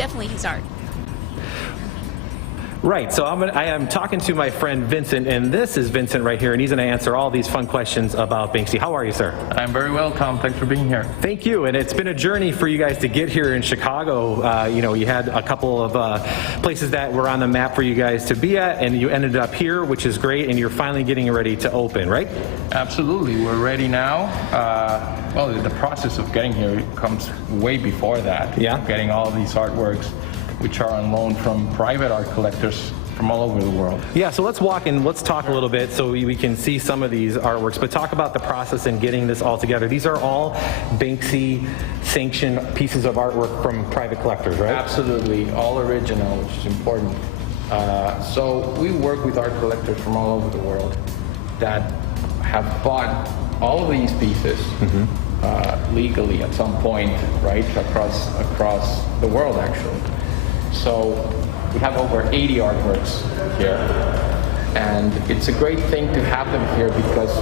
definitely his art. Right, so I am talking to my friend Vincent, and this is Vincent right here, and he's going to answer all these fun questions about Banksy. How are you, sir? I'm very well, Tom. Thanks for being here. Thank you, and it's been a journey for you guys to get here in Chicago. You know, you had a couple of places that were on the map for you guys to be at, and you ended up here, which is great, and you're finally getting ready to open, right? Absolutely, we're ready now. Well, the process of getting here comes way before that. Yeah. Getting all these artworks, which are on loan from private art collectors from all over the world. Yeah, so let's walk in, let's talk a little bit so we can see some of these artworks, but talk about the process in getting this all together. These are all Banksy sanctioned pieces of artwork from private collectors, right? Absolutely, all original, which is important. So we work with art collectors from all over the world that have bought all of these pieces legally at some point, right, across the world actually. So we have over 80 artworks here, and it's a great thing to have them here because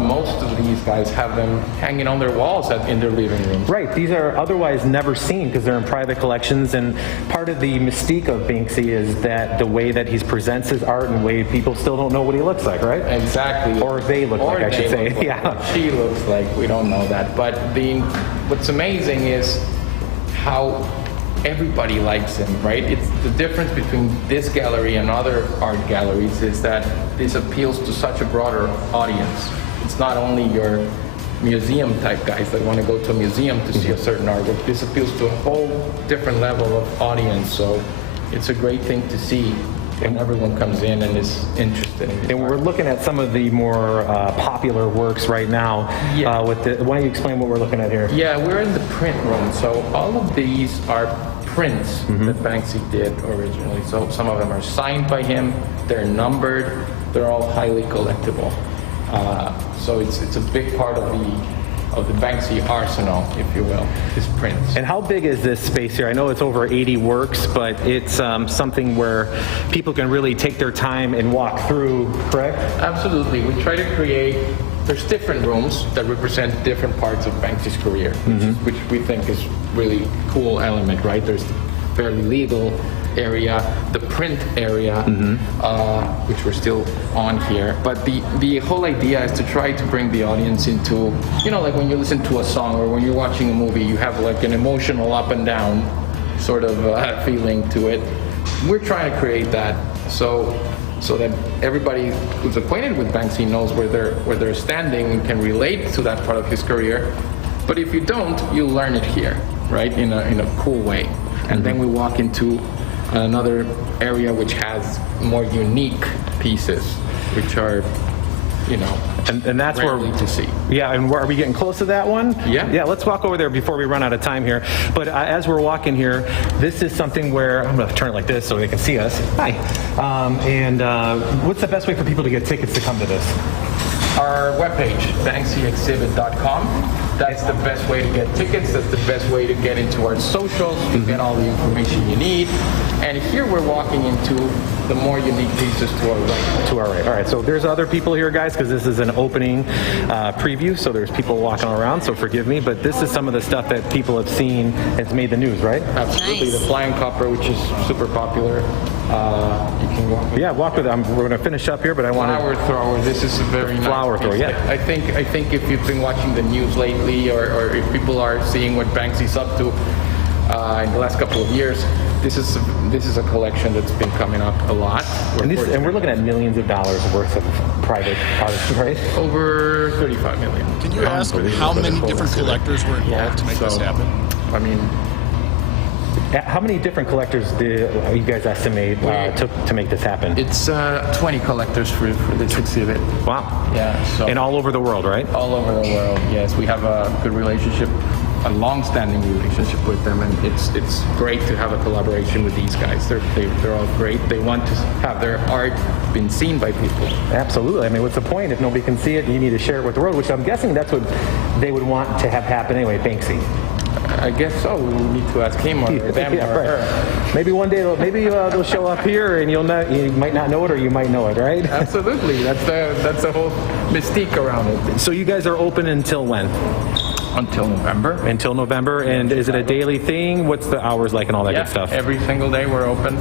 most of these guys have them hanging on their walls in their living rooms. Right, these are otherwise never seen because they're in private collections, and part of the mystique of Banksy is that the way that he presents his art and the way people still don't know what he looks like, right? Exactly. Or they look like, I should say. Like, yeah. She looks like, we don't know that. But what's amazing is how everybody likes him, right? It's the difference between this gallery and other art galleries is that this appeals to such a broader audience. It's not only your museum type guys that want to go to a museum to see a certain artwork. This appeals to a whole different level of audience. So it's a great thing to see when everyone comes in and is interested in it. And we're looking at some of the more popular works right now. Yeah. Why don't you explain what we're looking at here? Yeah, we're in the print room. So all of these are prints that Banksy did originally. So some of them are signed by him, they're numbered, they're all highly collectible. So it's a big part of the Banksy arsenal, if you will, his prints. And how big is this space here? I know it's over 80 works, but it's something where people can really take their time and walk through, correct? Absolutely. We try to create, there's different rooms that represent different parts of Banksy's career, which we think is really cool element, right? There's the fairly legal area, the print area, which we're still on here. But the whole idea is to try to bring the audience into, you know, like when you listen to a song or when you're watching a movie, you have like an emotional up and down sort of feeling to it. We're trying to create that so that everybody who's acquainted with Banksy knows where they're standing and can relate to that part of his career. But if you don't, you'll learn it here, right, in a cool way. And then we walk into another area which has more unique pieces, which are, you know, and that's rarely to see. Yeah, and are we getting close to that one? Yeah. Yeah, let's walk over there before we run out of time here. But as we're walking here, this is something where, I'm going to turn it like this so they can see us. Hi. What's the best way for people to get tickets to come to this? Our webpage, banksyexhibit.com. That's the best way to get tickets. That's the best way to get into our socials. You get all the information you need. And here we're walking into the more unique pieces to our right. To our right. All right, so there's other people here, guys, because this is an opening preview, so there's people walking around, so forgive me, but this is some of the stuff that people have seen. It's made the news, right? Absolutely. Nice. The flying copper, which is super popular. You can walk with. Yeah, walk with it. We're going to finish up here, but I want to. Flower thrower. This is a very nice flower thrower. Yeah. I think if you've been watching the news lately, or if people are seeing what Banksy's up to in the last couple of years, this is a collection that's been coming up a lot. And we're looking at millions of dollars worth of private art, right? Over 35 million. Can you ask how many different collectors were involved to make this happen? I mean, how many different collectors do you guys estimate took to make this happen? It's 20 collectors for this exhibit. Wow. Yeah. So and all over the world, right? All over the world, yes. We have a good relationship, a long-standing relationship with them, and it's great to have a collaboration with these guys. They're all great. They want to have their art been seen by people. Absolutely. I mean, what's the point if nobody can see it? You need to share it with the world, which I'm guessing that's what they would want to have happen anyway. Banksy. I guess so. We need to ask him or them or her. Maybe one day they'll show up here, and you might not know it, or you might know it, right? Absolutely. That's the whole mystique around it. So you guys are open until when? until November. Until November, and is it a daily thing? What's the hours like and all that Yeah, good stuff? every single day we're open.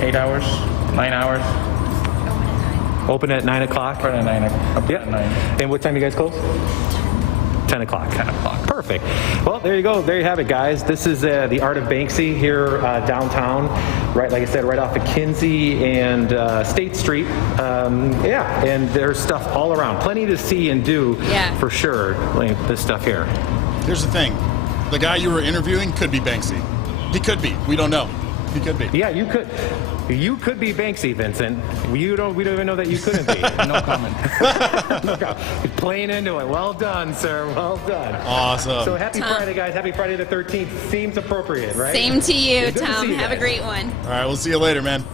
8 hours, 9 hours. Open at 9 o'clock? Open at 9 o'clock. Yeah. And what time you guys close? 10 o'clock. 10 o'clock. Perfect. Well, there you go. There you have it, guys. This is the Art of Banksy here downtown, right? Like I said, right off of Kinsey and State Street. Yeah, and there's stuff all around. Plenty to see and do for sure. Like this stuff here. Here's the thing. The guy you were interviewing could be Banksy. He could be. We don't know. He could be. Yeah, you could. You could be Banksy, Vincent. We don't even know that you couldn't be. No comment. Playing into it. Well done, sir. Well done. Awesome. So happy Friday, guys. Happy Friday the 13th. Seems appropriate, right? Same to you, Good to Tom. see you Have a guys. great one. All right, we'll see you later, man.